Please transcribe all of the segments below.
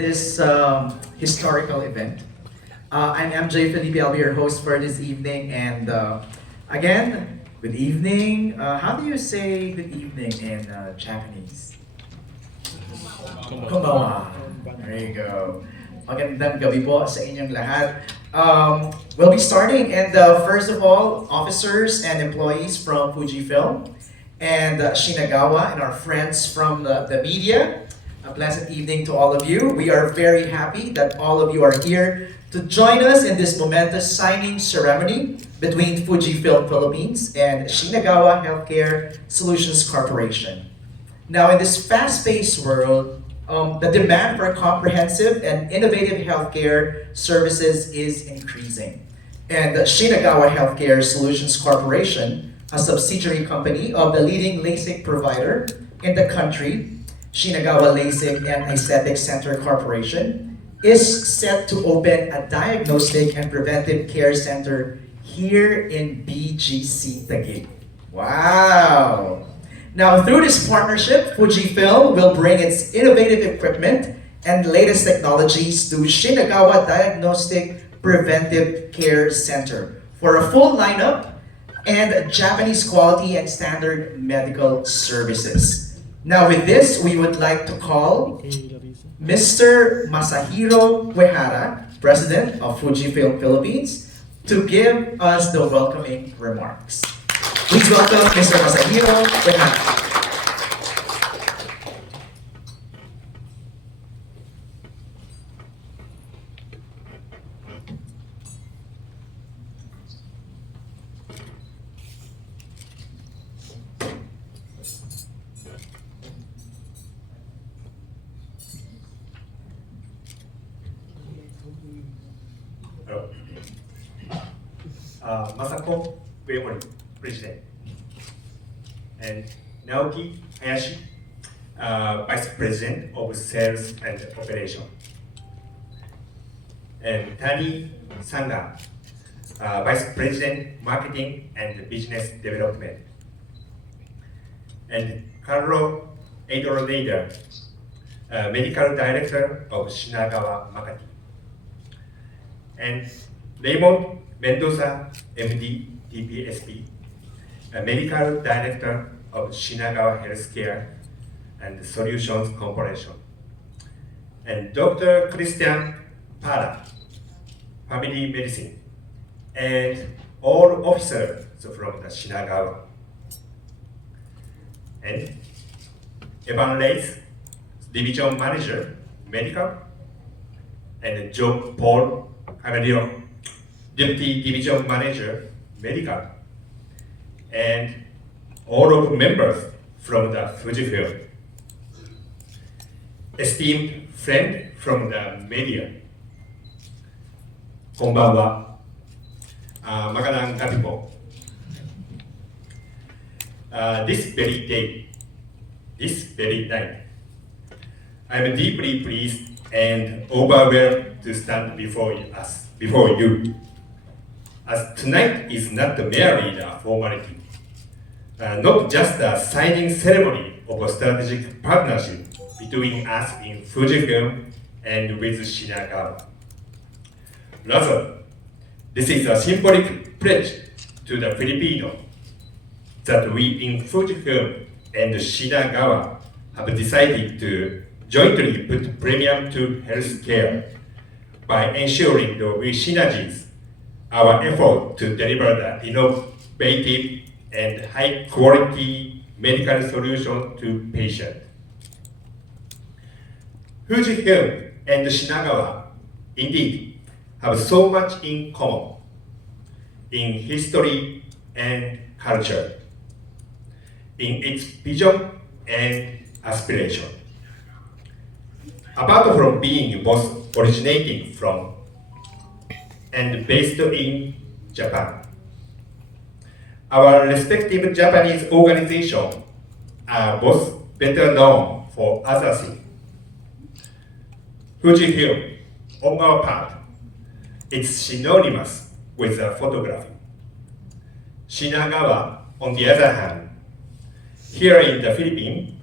this historical event. I'm MJ Felipe. I'll be your host for this evening. And again, good evening. How do you say good evening in Japanese? Konbanwa. There you go. Magandang gabi po sa inyong lahat. We'll be starting, and first of all, officers and employees from FujiFilm and Shinagawa and our friends from the media. A pleasant evening to all of you. We are very happy that all of you are here to join us in this momentous signing ceremony between FujiFilm Philippines and Shinagawa Healthcare Solutions Corporation. Now, in this fast-paced world, the demand for comprehensive and innovative healthcare services is increasing. And the Shinagawa Healthcare Solutions Corporation, a subsidiary company of the leading LASIK provider in the country, Shinagawa LASIK and Aesthetic Center Corporation, is set to open a diagnostic and preventive care center here in BGC Taguig. Wow! Now, through this partnership, Fujifilm will bring its innovative equipment and latest technologies to Shinagawa Diagnostic Preventive Care Center for a full lineup and Japanese quality and standard medical services. Now, with this, we would like to call Mr. Masahiro Uehara, President of Fujifilm Philippines, to give us the welcoming remarks. Please welcome Mr. Masahiro Uehara. Hello. Masako Uemori, President, and Naoki Hayashi, Vice President of Sales and Operation, and Tani Sanga, Vice President, Marketing and Business Development, and Carlo Adornader, Medical Director of Shinagawa Makati, and Raymond Mendoza, MD, DPSP, Medical Director of Shinagawa Healthcare and Solutions Corporation, and Dr. Christian Para, Family Medicine, and all officers from the Shinagawa, and Evan Reis, Division Manager, Medical, and Joe Paul Cavaliero, Deputy Division Manager, Medical, and all of members from the Fujifilm. Esteemed friend from the media, konbanwa, magandang gabi po. This very day, this very night, I am deeply pleased and overwhelmed to stand before you. As tonight is not merely a formality, not just a signing ceremony of a strategic partnership between us in Fujifilm and with Shinagawa. Rather, this is a symbolic pledge to the Filipino that we in Fujifilm and Shinagawa have decided to jointly put premium to healthcare by ensuring that we synergize our effort to deliver the innovative and high-quality medical solution to patients. Fujifilm and Shinagawa indeed have so much in common in history and culture, in its vision and aspiration. Apart from being both originating from and based in Japan, our respective Japanese organizations are both better known for other things. Fujifilm, on our part, is synonymous with photography. Shinagawa, on the other hand, here in the Philippines,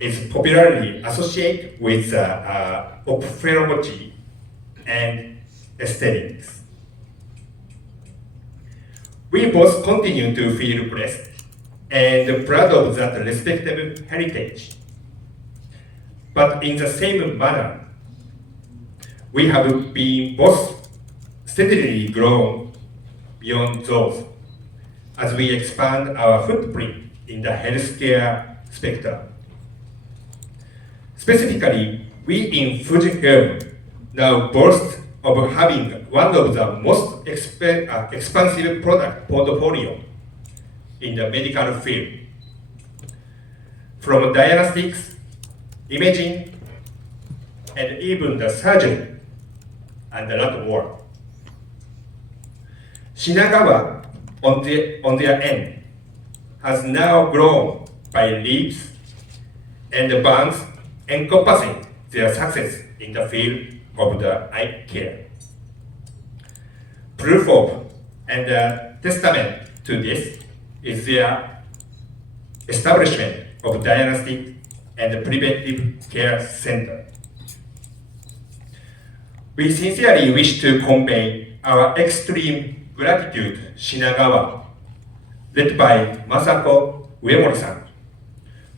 is popularly associated with ophthalmology and aesthetics. We both continue to feel blessed and proud of that respectable heritage. But in the same manner, we have been both steadily grown beyond those as we expand our footprint in the healthcare spectrum. Specifically, we in Fujifilm now boast of having one of the most expansive product portfolio in the medical field. From diagnostics, imaging, and even the surgery and a lot more. Shinagawa, on their end, has now grown by leaps and bounds encompassing their success in the field of the eye care. Proof of and testament to this is their establishment of diagnostic and preventive care center. We sincerely wish to convey our extreme gratitude Shinagawa, led by Masako Uemori-san,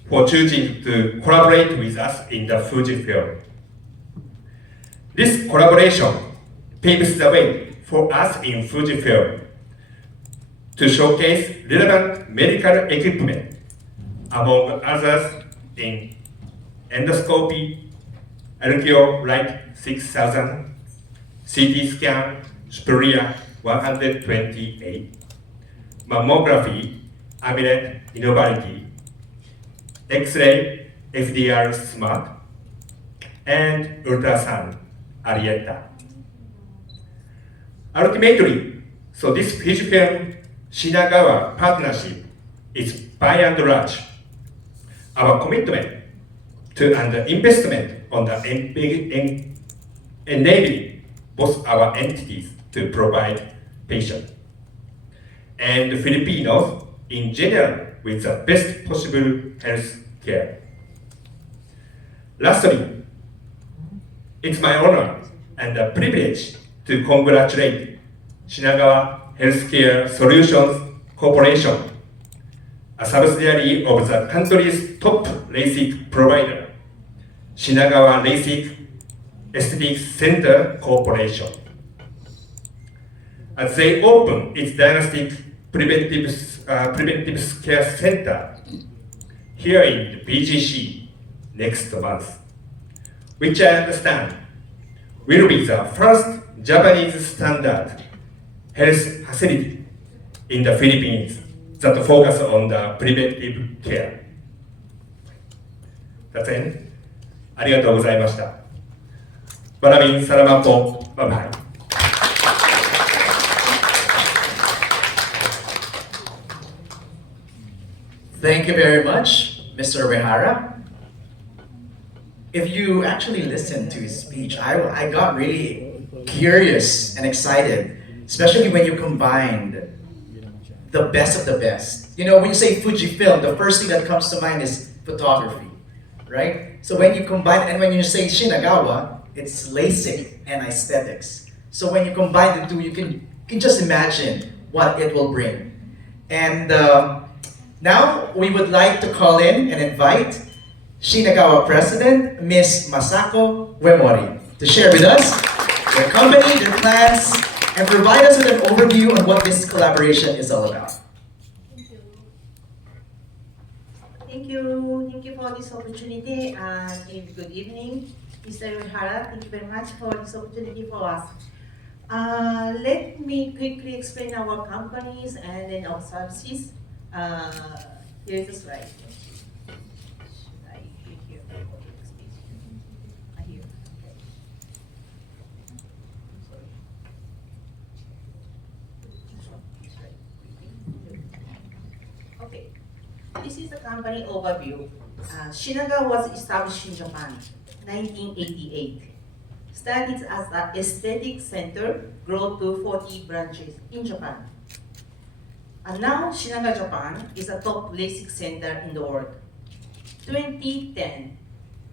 for choosing to collaborate with us in the Fujifilm. This collaboration paves the way for us in Fujifilm to showcase relevant medical equipment, among others in endoscopy, Algeo Light 6000, CT scan Superior 128, mammography, Amulet Innovality, X-ray, FDR Smart, and ultrasound, Arietta. Ultimately, so this Fujifilm Shinagawa partnership is by and large our commitment to an investment on the enabling both our entities to provide patients and Filipinos in general with the best possible health care. Lastly, it's my honor and a privilege to congratulate Shinagawa Healthcare Solutions Corporation, a subsidiary of the country's top LASIK provider, Shinagawa LASIK Aesthetics Center Corporation. As they open its diagnostic preventive care center here in the BGC next month, which I understand will be the first Japanese standard health facility in the Philippines that focus on the preventive care. That's it. ありがとうございました。バラミンサラマポバイバイ。Thank you very much, Mr. Rehara. If you actually listened to his speech, I got really curious and excited, especially when you combined the best of the best. You know, when you say Fujifilm, the first thing that comes to mind is photography, right? So when you combine, and when you say Shinagawa, it's LASIK and aesthetics. So when you combine the two, you can just imagine what it will bring. And now we would like to call in and invite Shinagawa President, Ms. Masako Uemori, to share with us their company, their plans, and provide us with an overview on what this collaboration is all about. Thank you. Thank you. Thank you for this opportunity and good evening, Mr. Uehara. Thank you very much for this opportunity for us. Let me quickly explain our companies and then our services. Here's the slide. Should I click here? Here. Okay. This is the company overview. Shinagawa was established in Japan, 1988. Started as an aesthetic center, grew to 40 branches in Japan. And now, Shinagawa Japan is a top LASIK center in the world. 2010,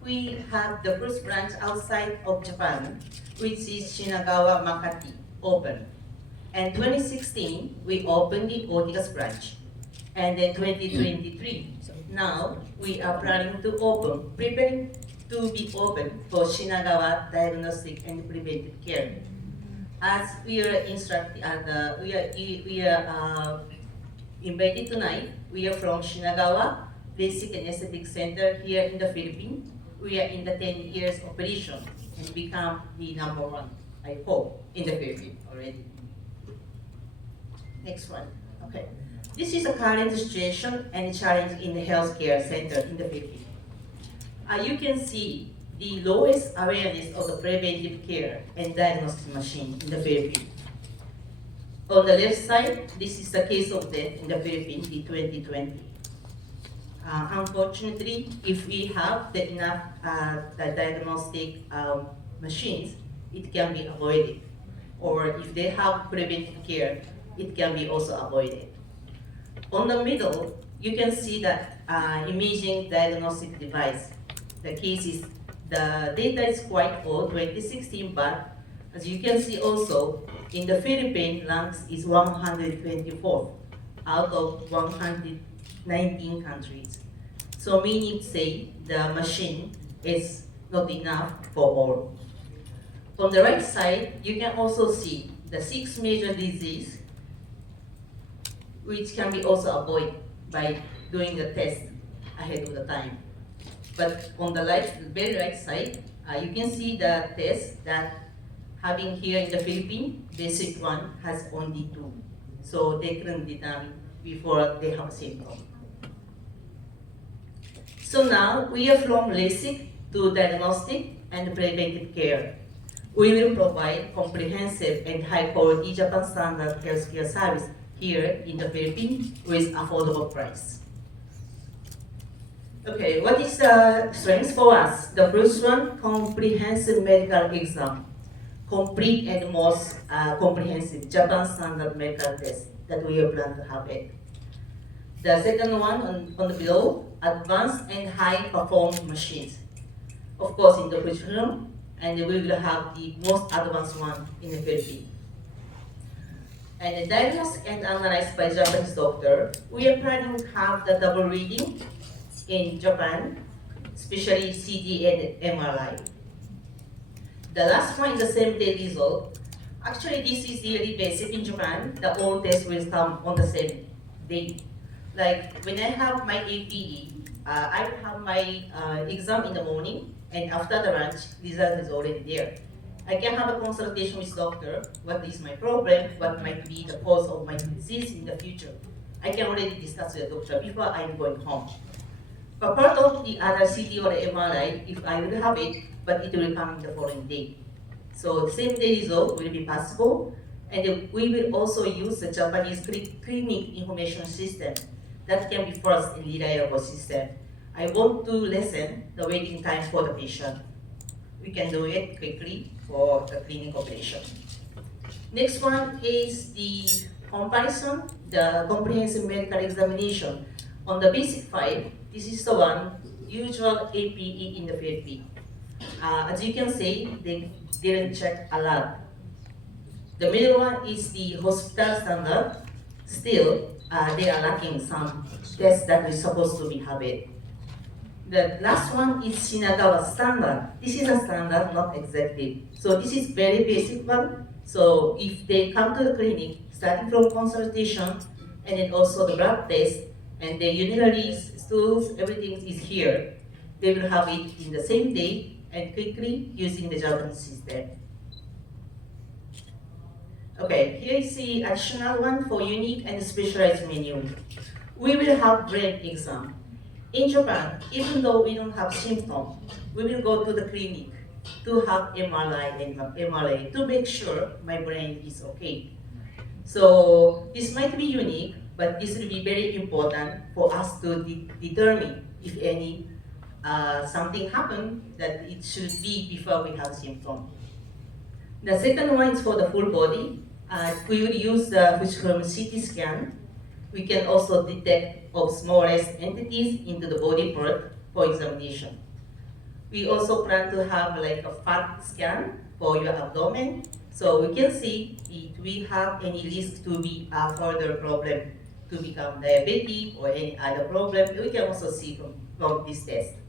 we have the first branch outside of Japan, which is Shinagawa Makati, open. And 2016, we opened the Ortigas branch. And then 2023, now we are planning to open, preparing to be open for Shinagawa Diagnostic and Preventive Care. As we are invited tonight, we are from Shinagawa Basic and Aesthetic Center here in the Philippines. We are in the 10 years operation and become the number one, I hope, in the Philippines already. Next one, okay. This is the current situation and challenge in the healthcare center in the Philippines. You can see the lowest awareness of the preventive care and diagnostic machine in the Philippines. On the left side, this is the case of death in the Philippines in 2020. Unfortunately, if we have enough the diagnostic machines, it can be avoided. Or if they have preventive care, it can be also avoided. On the middle, you can see that imaging diagnostic device. The case is, the data is quite old, 2016, but as you can see also, in the Philippines, lungs is 124 out of 119 countries. So meaning say the machine is not enough for all. On the right side, you can also see the 6 major diseases which can be also avoided by doing the test ahead of the time. But on the very right side, you can see the test that having here in the Philippines, basic one has only 2. So they couldn't determine before they have symptom. So now we are from LASIK to diagnostic and preventive care. We will provide comprehensive and high quality Japan standard healthcare service here in the Philippines with affordable price. Okay, what is the strength for us? The first one, comprehensive medical exam. Complete and most comprehensive Japan standard medical test that we are planning to have it. The second one on the below, advanced and high performance machines. Of course, in the FujiFilm, and we will have the most advanced one in the Philippines. And diagnosed and analyzed by Japanese doctor, we are planning to have the double reading in Japan, especially CD and MRI. The last one is the same day result. Actually, this is really basic in Japan. The all tests will come on the same day. Like when I have my APE, I will have my exam in the morning, and after the lunch, result is already there. I can have a consultation with doctor, what is my problem, what might be the cause of my disease in the future. I can already discuss with the doctor before I'm going home. But part of the other CT or MRI, if I will have it, but it will come in the following day. So same day result will be possible, and we will also use the Japanese clinic information system that can be fast and reliable system. I want to lessen the waiting time for the patient. We can do it quickly for the clinic operation. Next one is the comparison, the comprehensive medical examination. On the basic file, this is the one, usual APE in the Philippines. As you can see, they didn't check a lot. The middle one is the hospital standard. Still, they are lacking some tests that we're supposed to be having. The last one is Shinagawa standard. This is a standard, not executive. So this is very basic one. So if they come to the clinic, starting from consultation, and then also the blood test, and the urinary stools, everything is here. They will have it in the same day and quickly using the Japanese system. Okay, here is the additional one for unique and specialized menu. We will have brain exam. In Japan, even though we don't have symptoms, we will go to the clinic to have MRI and MRA to make sure my brain is okay. So this might be unique, but this will be very important for us to determine if any something happened that it should be before we have symptoms. The second one is for the full body. We will use the FujiFilm CT scan. We can also detect of smallest entities into the body part for examination. We also plan to have like a fat scan for your abdomen, so we can see if we have any risk to be a further problem to become diabetic or any other problem. We can also see from this test.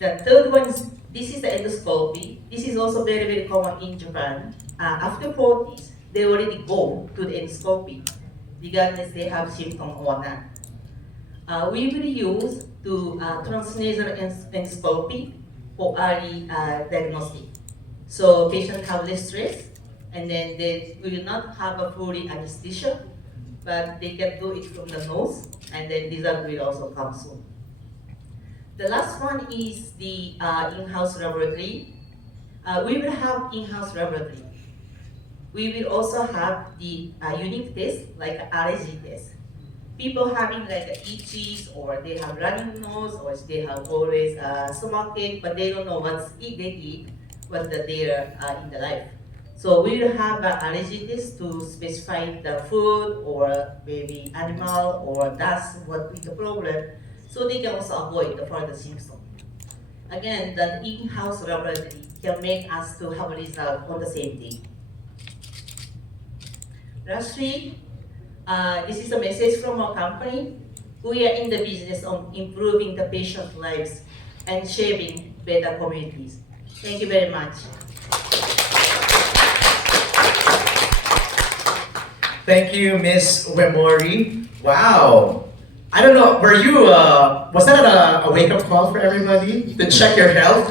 The third one is, this is the endoscopy. This is also very, very common in Japan. After 40s, they already go to the endoscopy, regardless they have symptom or not. We will use to transnasal endoscopy for early diagnostic. So patients have less stress, and then they will not have a fully anesthesia, but they can do it from the nose, and then result will also come soon. The last one is the in-house laboratory. We will have in-house laboratory. We will also have the unique test, like allergy test. People having like itchies, or they have running nose, or they have always stomachache, but they don't know they eat, what they are in the life. So we will have an allergy test to specify the food or maybe animal or dust, what is the problem, so they can also avoid the further symptoms. Again, the in-house laboratory can make us to have a result on the same day. Lastly, this is a message from our company. We are in the business of improving the patient's lives and shaping better communities. Thank you very much. Thank you, Miss Wemori. Wow. I don't know, was that a wake-up call for everybody to check your health?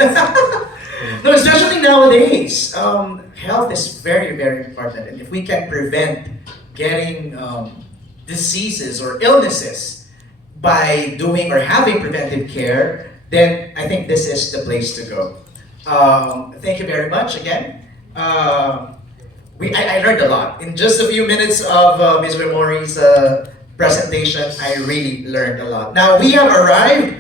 No, especially nowadays. Health is very, very important. And if we can prevent getting diseases or illnesses by doing or having preventive care, then I think this is the place to go. Thank you very much again. I learned a lot. In just a few minutes of Ms. Wemori's presentation, I really learned a lot. Now we have arrived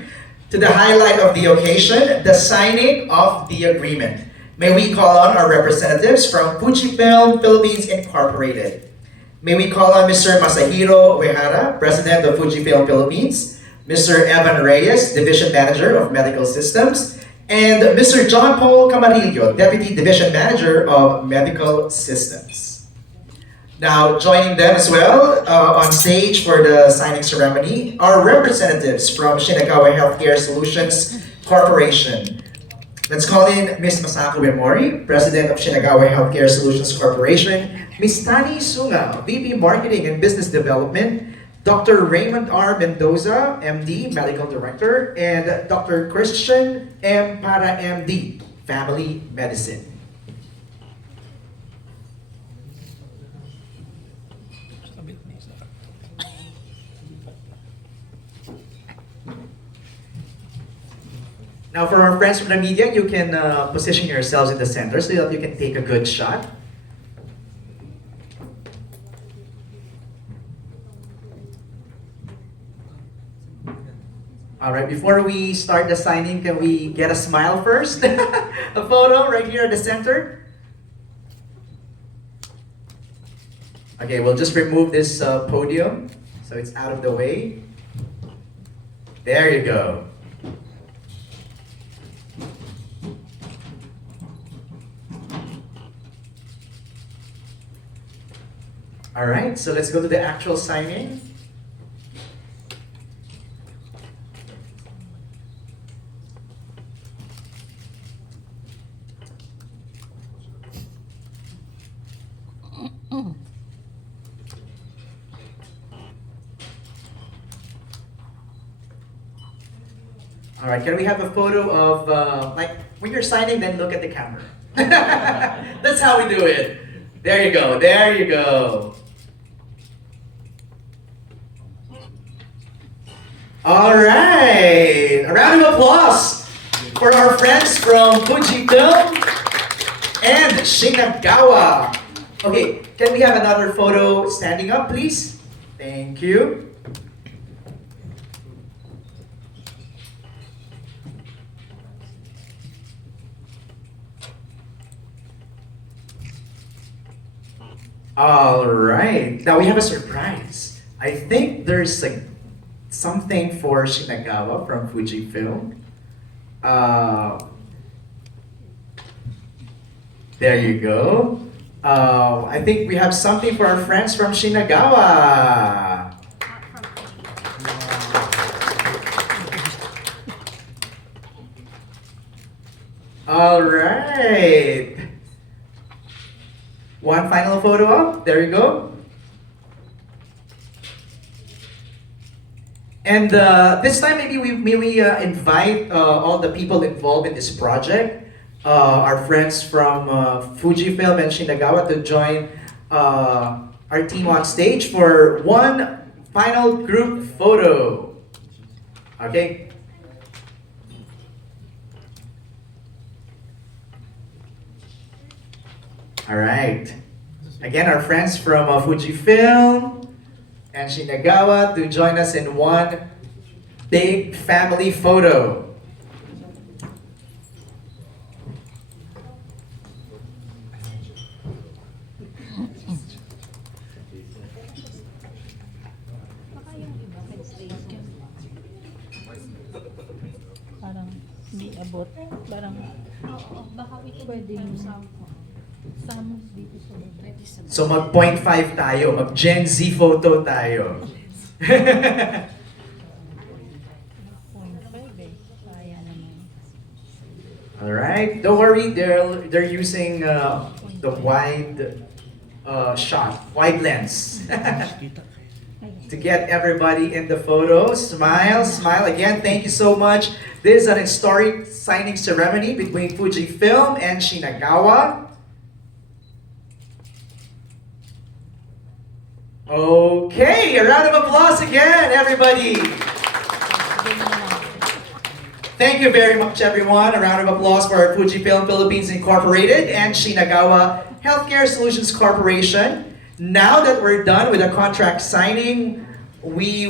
to the highlight of the occasion, the signing of the agreement. May we call on our representatives from FujiFilm Philippines Incorporated. May we call on Mr. Masahiro Uehara, President of FujiFilm Philippines, Mr. Evan Reyes, Division Manager of Medical Systems, and Mr. John Paul Camarillo, Deputy Division Manager of Medical Systems. Now, joining them as well on stage for the signing ceremony are representatives from Shinagawa Healthcare Solutions Corporation. Let's call in Ms. Masako Uemori, President of Shinagawa Healthcare Solutions Corporation, Ms. Tani Sunga, VP Marketing and Business Development, Dr. Raymond R. Mendoza, MD, Medical Director, and Dr. Christian M. Para, MD, Family Medicine. Now for our friends from the media, you can position yourselves in the center so that you can take a good shot. All right, before we start the signing, can we get a smile first? A photo right here at the center. Okay, we'll just remove this podium so it's out of the way. There you go. All right, so let's go to the actual signing. All right, can we have a photo of, like, when you're signing, then look at the camera. That's how we do it. There you go, there you go. All right, a round of applause for our friends from FujiFilm and Shinagawa. Okay, can we have another photo standing up, please? Thank you. All right, now we have a surprise. I think there's a something for Shinagawa from FujiFilm. Uh, there you go. I think we have something for our friends from Shinagawa. All right. One final photo up. There you go. And this time, maybe we invite all the people involved in this project, our friends from Fujifilm and Shinagawa, to join our team on stage for one final group photo. Okay. All right. Again, our friends from Fujifilm and Shinagawa to join us in one big family photo. Parang hindi abot. Parang pwedeng samos dito sa baba. So mag 0.5 tayo, mag Gen Z photo tayo. 0.5 eh. Kaya naman. All right, don't worry, they're using the wide shot, wide lens. To get everybody in the photo. Smile, smile again. Thank you so much. This is an historic signing ceremony between Fujifilm and Shinagawa. Okay, a round of applause again, everybody. Thank you very much, everyone. A round of applause for FujiFilm Philippines Incorporated and Shinagawa Healthcare Solutions Corporation. Now that we're done with the contract signing, we